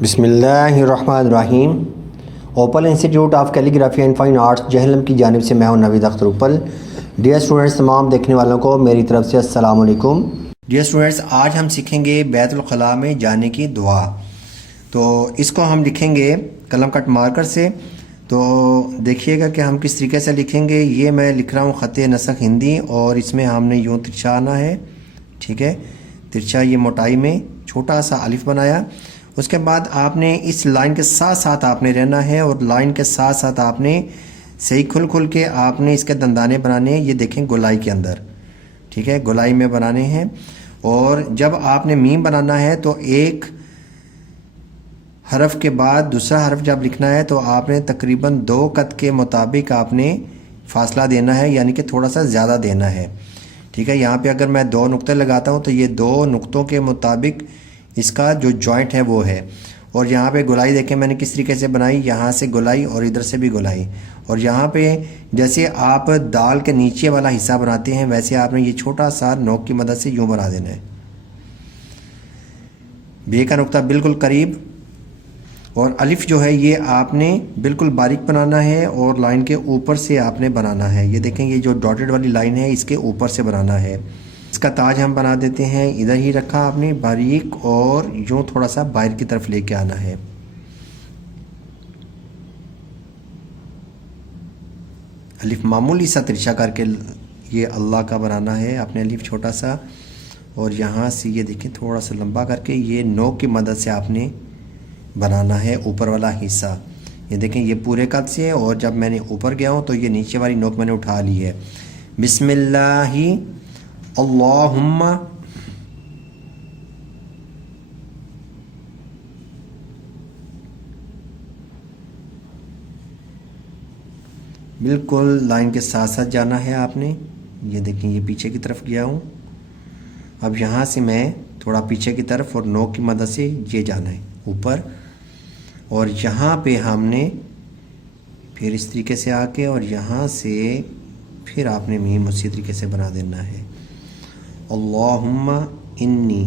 बिस्मिल्लाहिर्रहमानिर्रहीम। Opal Institute of Calligraphy and Fine Arts Jhelum की जानिब से मैं हूं नवीद अख्तर उपल। डियर स्टूडेंट्स, तमाम देखने वालों को मेरी तरफ से अस्सलाम वालेकुम। डियर स्टूडेंट्स, आज हम सीखेंगे बैतुल खला में जाने की दुआ। तो इसको हम लिखेंगे कलम कट मार्कर से। तो देखिएगा कि हम किस तरीके से लिखेंगे। ये मैं लिख रहा हूँ ख़त नसख हिंदी, और इसमें हमने यूँ तिरछा आना है, ठीक है। तिरछा ये मोटाई में छोटा सा अलिफ बनाया। उसके बाद आपने इस लाइन के साथ साथ आपने रहना है, और लाइन के साथ साथ आपने सही खुल के आपने इसके दंदाने बनाने हैं। ये देखें गोलाई के अंदर, ठीक है, गोलाई में बनाने हैं। और जब आपने मीम बनाना है तो एक हरफ के बाद दूसरा हरफ जब लिखना है तो आपने तकरीबन 2 कद के मुताबिक आपने फासला देना है, यानी कि थोड़ा सा ज़्यादा देना है, ठीक है। यहाँ पे अगर मैं 2 नुक्ते लगाता हूँ तो ये 2 नुक्तों के मुताबिक इसका जो जॉइंट है वो है। और यहाँ पे गोलाई देखें मैंने किस तरीके से बनाई, यहाँ से गोलाई और इधर से भी गोलाई। और यहाँ पे जैसे आप दाल के नीचे वाला हिस्सा बनाते हैं वैसे आपने ये छोटा सा नोक की मदद से यूँ बना देना है। बे का नुक्ता बिल्कुल करीब, और अलिफ जो है ये आपने बिल्कुल बारीक बनाना है, और लाइन के ऊपर से आपने बनाना है। ये देखें, ये जो डॉटेड वाली लाइन है इसके ऊपर से बनाना है। इसका ताज हम बना देते हैं, इधर ही रखा आपने बारीक, और यूँ थोड़ा सा बाहर की तरफ लेके आना है। अलिफ मामूली सा तिरछा करके ये अल्लाह का बनाना है आपने अलिफ छोटा सा, और यहाँ से ये देखें थोड़ा सा लंबा करके ये नोक की मदद से आपने बनाना है ऊपर वाला हिस्सा। ये देखें ये पूरे कद से है, और जब मैंने ऊपर गया हूँ तो ये नीचे वाली नोक मैंने उठा ली है। बिस्मिल्लाहि अल्लाहुम्मा, बिल्कुल लाइन के साथ साथ जाना है आपने। ये देखें ये पीछे की तरफ गया हूँ, अब यहाँ से मैं थोड़ा पीछे की तरफ, और नोक की मदद से ये जाना है ऊपर। और यहाँ पे हमने फिर इस तरीके से आके, और यहाँ से फिर आपने मीम उसी तरीके से बना देना है। अल्लाहुम्मा इन्नी,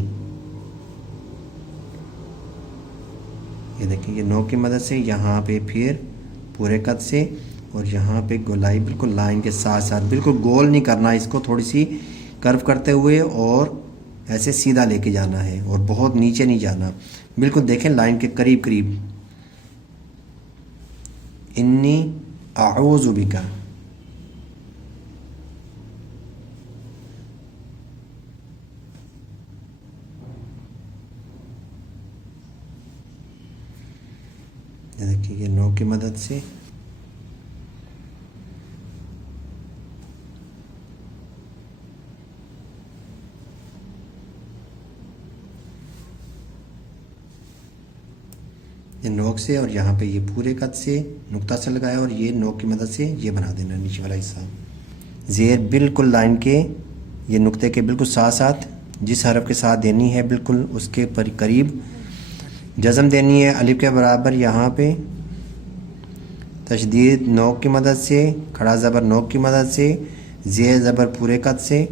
ये देखिए ये नोक की मदद से यहाँ पे फिर पूरे कद से, और यहाँ पे गोलाई बिल्कुल लाइन के साथ साथ, बिल्कुल गोल नहीं करना इसको, थोड़ी सी कर्व करते हुए और ऐसे सीधा लेके जाना है, और बहुत नीचे नहीं जाना, बिल्कुल देखें लाइन के करीब करीब। इन्नी आऊज़ु बिका, देखिए ये नोक की मदद से। ये नोक से, और यहाँ पे ये पूरे कद से नुक्ता से लगाया, और ये नोक की मदद से ये बना देना नीचे वाला हिस्सा। ज़ेर बिल्कुल लाइन के ये नुक्ते के बिल्कुल साथ साथ, जिस हरफ के साथ देनी है बिल्कुल उसके पर करीब जज़म देनी है, अलिफ के बराबर। यहाँ पे तशदीद नोक की मदद से, खड़ा ज़बर नोक की मदद से, ज़ेर ज़बर पूरे कद से,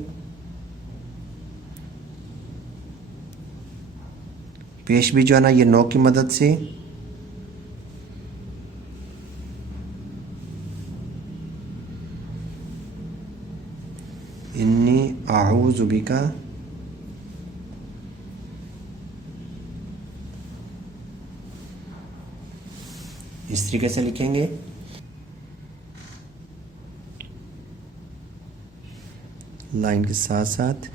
पेश भी जो है ना ये नोक की मदद से। इन्नी आऊज़ु बिका, इस तरीके से लिखेंगे। लाइन के साथ साथ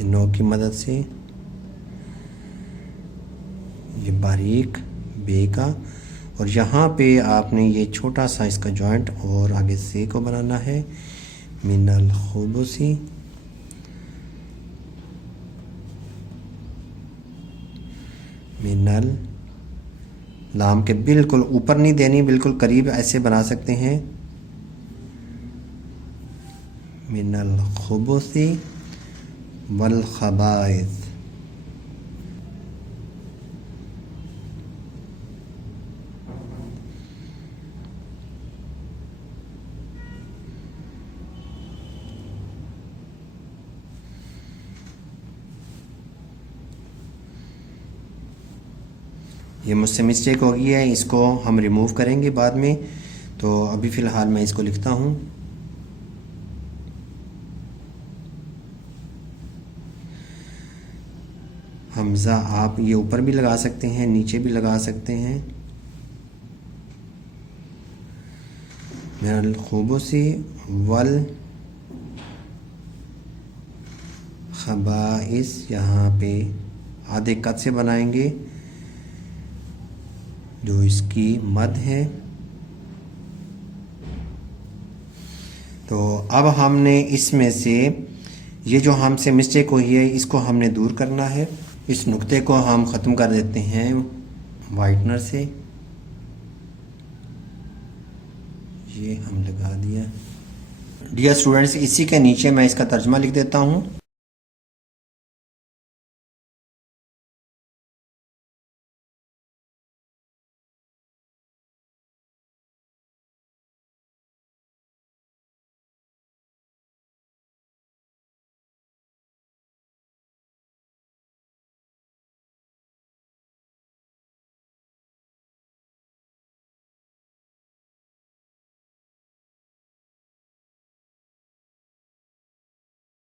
नोक की मदद से ये बारीक बे का, और यहाँ पे आपने ये छोटा सा इसका जॉइंट और आगे से को बनाना है। मिनल खुबुसी, मिनल लाम के बिल्कुल ऊपर नहीं देनी, बिल्कुल करीब ऐसे बना सकते हैं। मिनल खुबुसी वल खबाइस, ये मुझसे मिस्टेक हो गई है, इसको हम रिमूव करेंगे बाद में। तो अभी फ़िलहाल मैं इसको लिखता हूँ। हमज़ा आप ये ऊपर भी लगा सकते हैं, नीचे भी लगा सकते हैं। मिनल खुबूसी वल खबाइस, यहाँ पे आधे कद से बनाएंगे जो इसकी मद है। तो अब हमने इसमें से ये जो हमसे मिस्टेक हुई है इसको हमने दूर करना है। इस नुक्ते को हम ख़त्म कर देते हैं वाइटनर से। ये हम लगा दिया। डियर स्टूडेंट्स, इसी के नीचे मैं इसका तर्जुमा लिख देता हूँ।